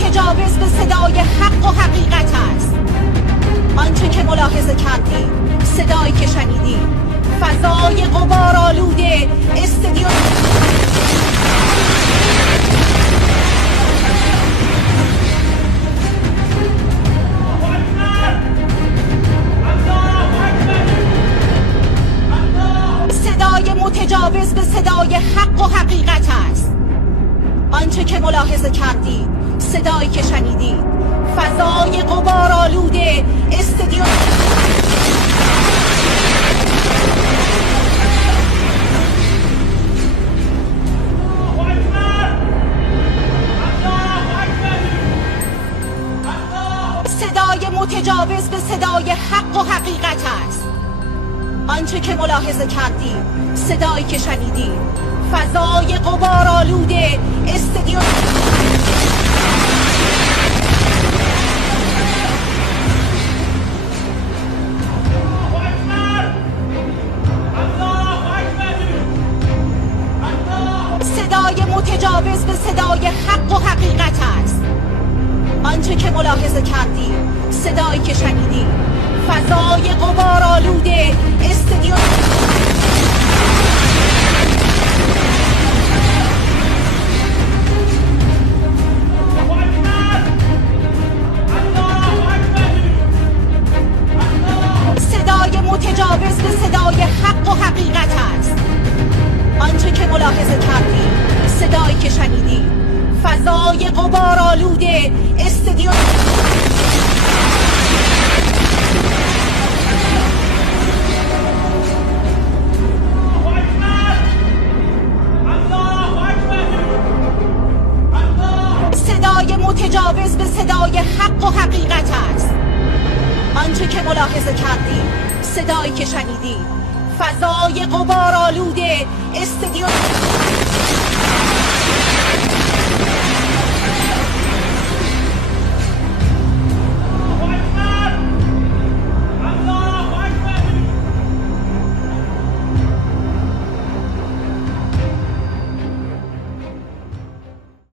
متجاوز به صدای حق و حقیقت است. آنچه که ملاحظه کردی، صدایی که شنیدی، فضای غبارآلوده استدیو صدای متجاوز به صدای حق و حقیقت است. آنچه که ملاحظه کردی، صدایی که شنیدی، فضای غبارآلوده استدیو صدای متجاوز به صدای حق و حقیقت است. آنچه که ملاحظه کردی، صدایی که شنیدی، فضای غبارآلوده استدیو صدای متجاوز به صدای حق و حقیقت است. آنچه که ملاحظه کردی، صدایی که شنیدی، فضای غبارآلوده استدیو صدای متجاوز به صدای حق و حقیقت است. آنچه که ملاحظه کردی، صدایی که شنیدی، فضای غبارآلوده استدیو صدای متجاوز به صدای حق و حقیقت است. آنچه که ملاحظه کردی، صدایی که شنیدی، فضای غبارآلوده استدیو